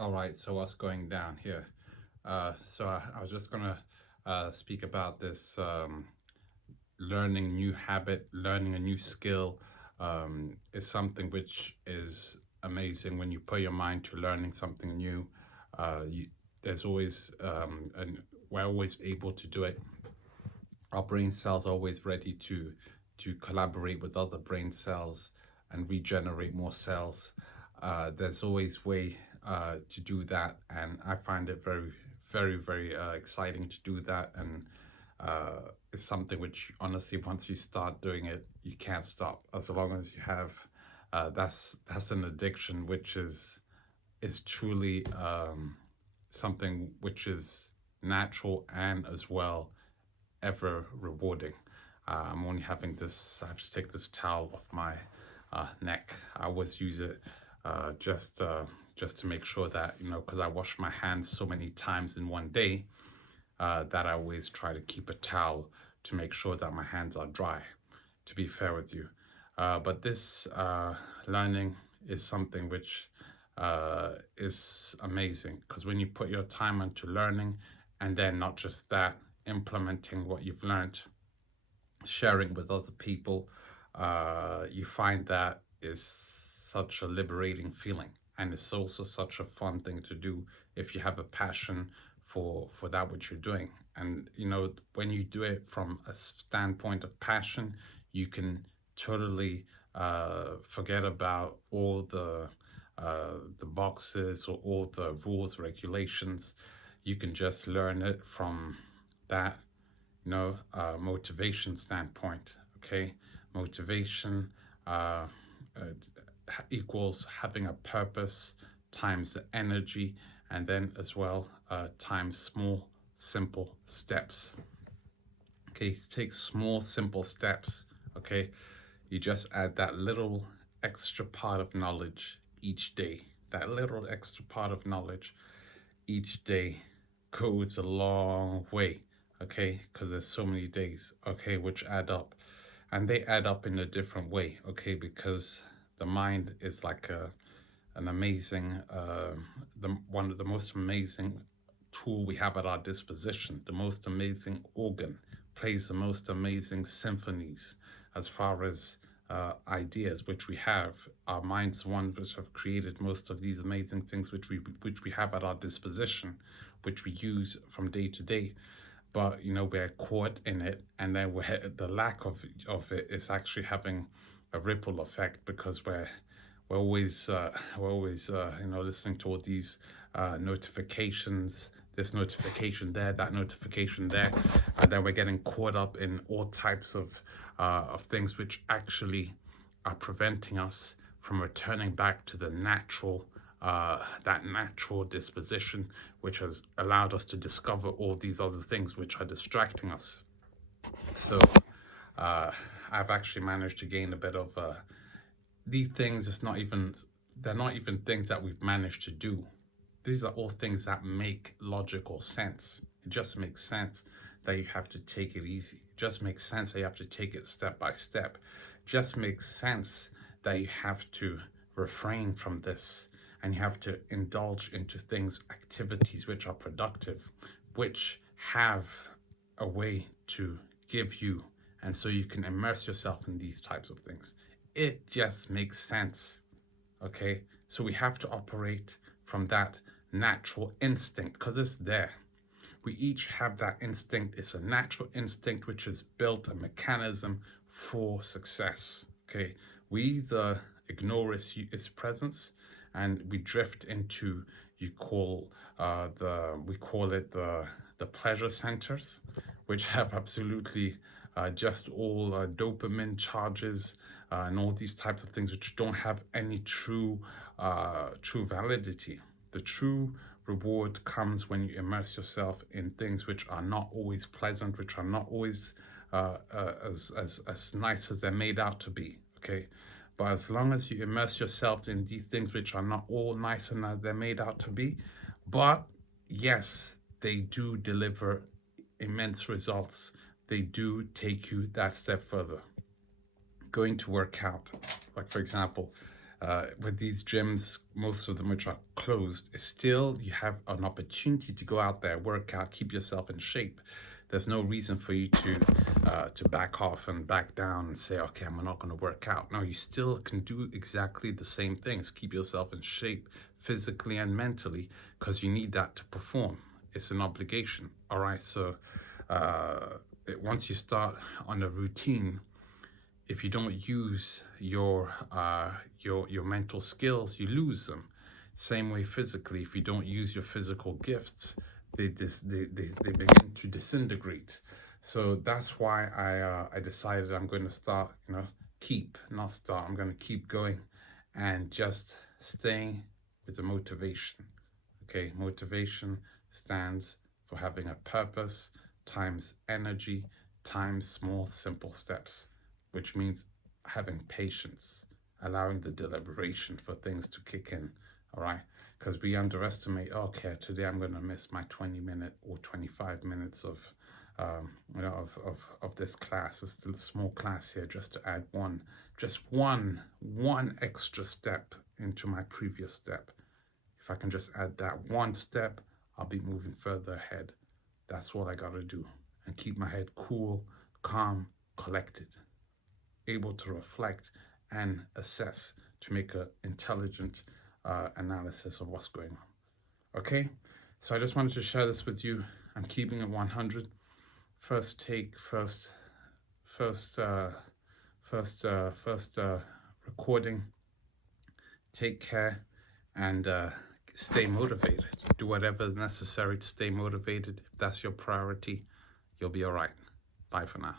All right, so what's going down here? I was just gonna speak about this learning new habit, learning a new skill is something which is amazing when you put your mind to learning something new. You, there's always, and we're always able to do it. Our brain cells are always ready to collaborate with other brain cells and regenerate more cells. There's always way to do that, and I find it very exciting to do that. And it's something which, honestly, once you start doing it, you can't stop. As long as you have, that's an addiction, which is truly something which is natural and as well ever rewarding. I'm only having this, I have to take this towel off my neck. I always use it just to make sure that, because I wash my hands so many times in one day, that I always try to keep a towel to make sure that my hands are dry, to be fair with you. But this learning is something which is amazing, because when you put your time into learning, and then not just that, implementing what you've learned, sharing with other people, you find that is such a liberating feeling, and it's also such a fun thing to do if you have a passion for that which you're doing. And when you do it from a standpoint of passion, you can totally forget about all the boxes or all the rules, regulations. You can just learn it from that motivation standpoint. Okay, motivation equals having a purpose times the energy, and then as well times small simple steps. Okay, take small simple steps. Okay, you just add that little extra part of knowledge each day. That little extra part of knowledge each day goes a long way. Okay, because there's so many days, okay, which add up, and they add up in a different way. Okay, because the mind is like an amazing one of the most amazing tool we have at our disposition. The most amazing organ, plays the most amazing symphonies as far as ideas which we have. Our minds, the ones which have created most of these amazing things which we have at our disposition, which we use from day to day. But we're caught in it, and then the lack of it is actually having a ripple effect, because we're always listening to all these notifications, this notification there, that notification there, and then we're getting caught up in all types of things which actually are preventing us from returning back to the natural that natural disposition, which has allowed us to discover all these other things which are distracting us. So uh, I've actually managed to gain a bit of these things. They're not even things that we've managed to do. These are all things that make logical sense. It just makes sense that you have to take it easy. It just makes sense that you have to take it step by step. It just makes sense that you have to refrain from this, and you have to indulge into things, activities which are productive, which have a way to give you, and so you can immerse yourself in these types of things. It just makes sense. Okay, so we have to operate from that natural instinct, because it's there. We each have that instinct. It's a natural instinct which has built a mechanism for success. Okay, we either ignore its presence, and we drift into, we call it the pleasure centers, which have absolutely just all dopamine charges and all these types of things, which don't have any true validity. The true reward comes when you immerse yourself in things which are not always pleasant, which are not always as nice as they're made out to be. Okay, but as long as you immerse yourself in these things which are not all nice and as they're made out to be, but yes, they do deliver immense results. They do take you that step further. Going to work out, like for example, with these gyms, most of them which are closed, still you have an opportunity to go out there, work out, keep yourself in shape. There's no reason for you to back off and back down and say, okay, I'm not going to work out. No, you still can do exactly the same things. Keep yourself in shape physically and mentally, because you need that to perform. It's an obligation. All right. So once you start on a routine, if you don't use your mental skills, you lose them. Same way physically, if you don't use your physical gifts, they begin to disintegrate. So that's why I decided I'm going to start, not start. I'm going to keep going, and just staying with the motivation. Okay, motivation stands for having a purpose times energy times small simple steps, which means having patience, allowing the deliberation for things to kick in. All right, because we underestimate, okay, today I'm going to miss my 20-minute or 25 minutes of this class. It's still a small class here, just to add just one extra step into my previous step. If I can just add that one step, I'll be moving further ahead. That's what I got to do, and keep my head cool, calm, collected, able to reflect and assess to make an intelligent analysis of what's going on. Okay, so I just wanted to share this with you. I'm keeping it 100. First take, first recording. Take care and stay motivated. Do whatever is necessary to stay motivated. If that's your priority, you'll be all right. Bye for now.